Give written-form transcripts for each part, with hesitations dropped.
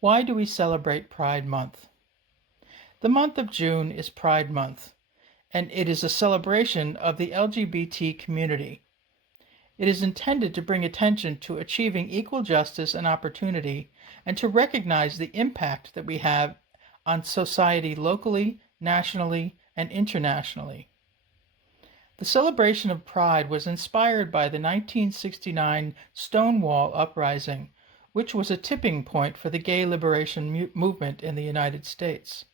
Why do we celebrate Pride Month? The month of June is Pride Month, and it is a celebration of the LGBT community. It is intended to bring attention to achieving equal justice and opportunity and to recognize the impact that we have on society locally, nationally, and internationally. The celebration of Pride was inspired by the 1969 Stonewall Uprising, which was a tipping point for the gay liberation movement in the United States.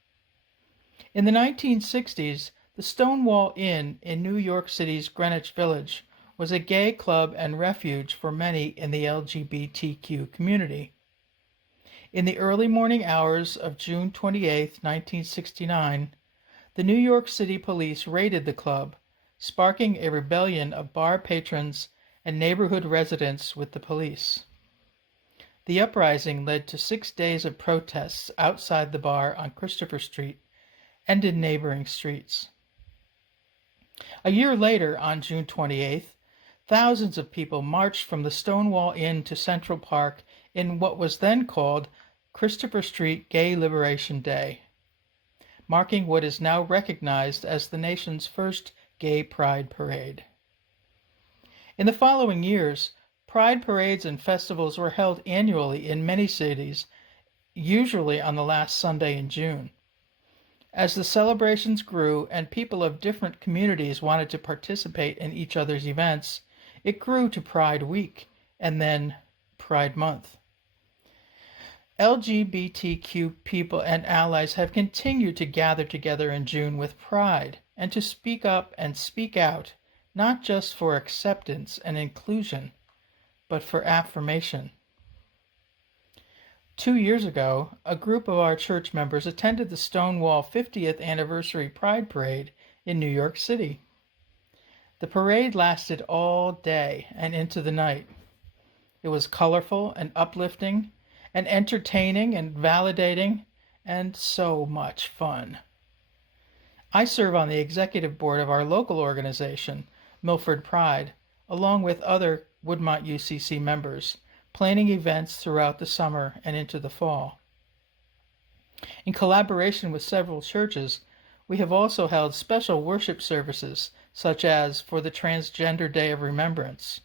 In the 1960s, the Stonewall Inn in New York City's Greenwich Village was a gay club and refuge for many in the LGBTQ community. In the early morning hours of June 28, 1969, the New York City Police raided the club, sparking a rebellion of bar patrons and neighborhood residents with the police. The uprising led to 6 days of protests outside the bar on Christopher Street and in neighboring streets. A year later, on June 28th, thousands of people marched from the Stonewall Inn to Central Park in what was then called Christopher Street Gay Liberation Day, marking what is now recognized as the nation's first gay pride parade. In the following years, pride parades and festivals were held annually in many cities, usually on the last Sunday in June. As the celebrations grew and people of different communities wanted to participate in each other's events, it grew to Pride Week and then Pride Month. LGBTQ people and allies have continued to gather together in June with pride and to speak up and speak out, not just for acceptance and inclusion, but for affirmation. 2 years ago, a group of our church members attended the Stonewall 50th Anniversary Pride Parade in New York City. The parade lasted all day and into the night. It was colorful and uplifting and entertaining and validating and so much fun. I serve on the executive board of our local organization, Milford Pride, along with other Woodmont UCC members, planning events throughout the summer and into the fall. In collaboration with several churches, we have also held special worship services, such as for the Transgender Day of Remembrance.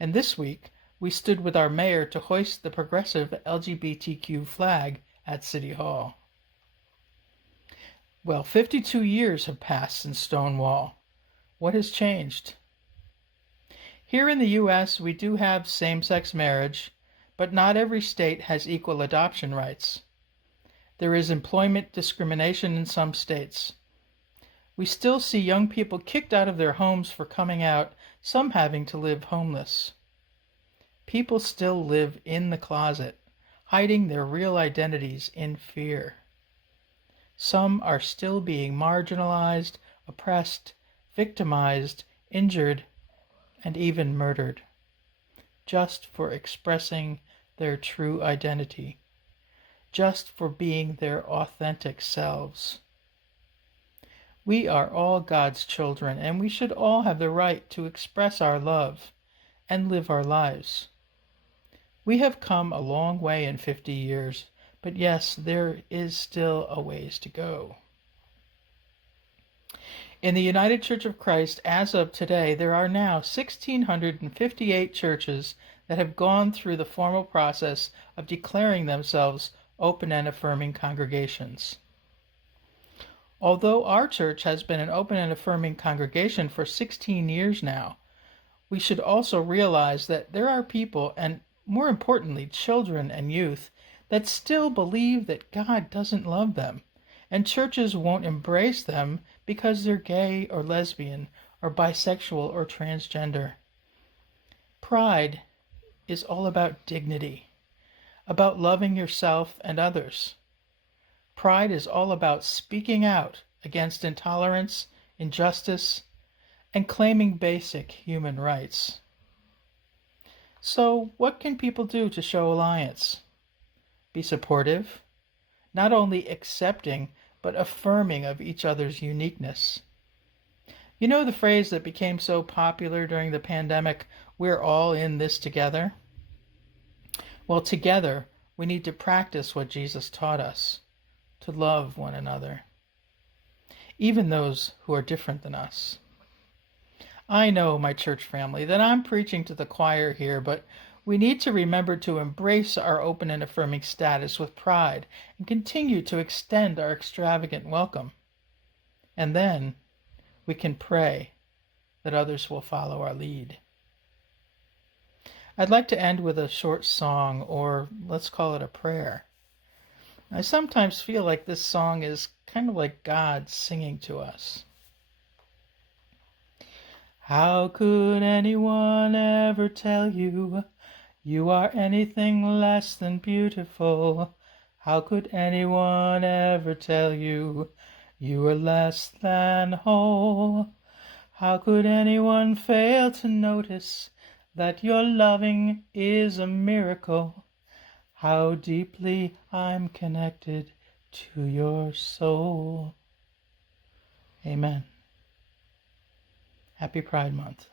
And this week, we stood with our mayor to hoist the progressive LGBTQ flag at City Hall. Well, 52 years have passed since Stonewall. What has changed? Here in the U.S., we do have same-sex marriage, but not every state has equal adoption rights. There is employment discrimination in some states. We still see young people kicked out of their homes for coming out, some having to live homeless. People still live in the closet, hiding their real identities in fear. Some are still being marginalized, oppressed, victimized, injured, and even murdered, just for expressing their true identity, just for being their authentic selves. We are all God's children, and we should all have the right to express our love and live our lives. We have come a long way in 50 years, but yes, there is still a ways to go. In the United Church of Christ, as of today, there are now 1,658 churches that have gone through the formal process of declaring themselves open and affirming congregations. Although our church has been an open and affirming congregation for 16 years now, we should also realize that there are people, and more importantly, children and youth, that still believe that God doesn't love them, and churches won't embrace them because they're gay or lesbian or bisexual or transgender. Pride is all about dignity, about loving yourself and others. Pride is all about speaking out against intolerance, injustice, and claiming basic human rights. So, what can people do to show alliance? Be supportive, not only accepting, but affirming of each other's uniqueness. You know the phrase that became so popular during the pandemic, "We're all in this together"? Well, together, we need to practice what Jesus taught us, to love one another, even those who are different than us. I know, my church family, that I'm preaching to the choir here, but we need to remember to embrace our open and affirming status with pride and continue to extend our extravagant welcome. And then we can pray that others will follow our lead. I'd like to end with a short song, or let's call it a prayer. I sometimes feel like this song is kind of like God singing to us. How could anyone ever tell you you are anything less than beautiful? How could anyone ever tell you you are less than whole? How could anyone fail to notice that your loving is a miracle? How deeply I'm connected to your soul. Amen. Happy Pride Month.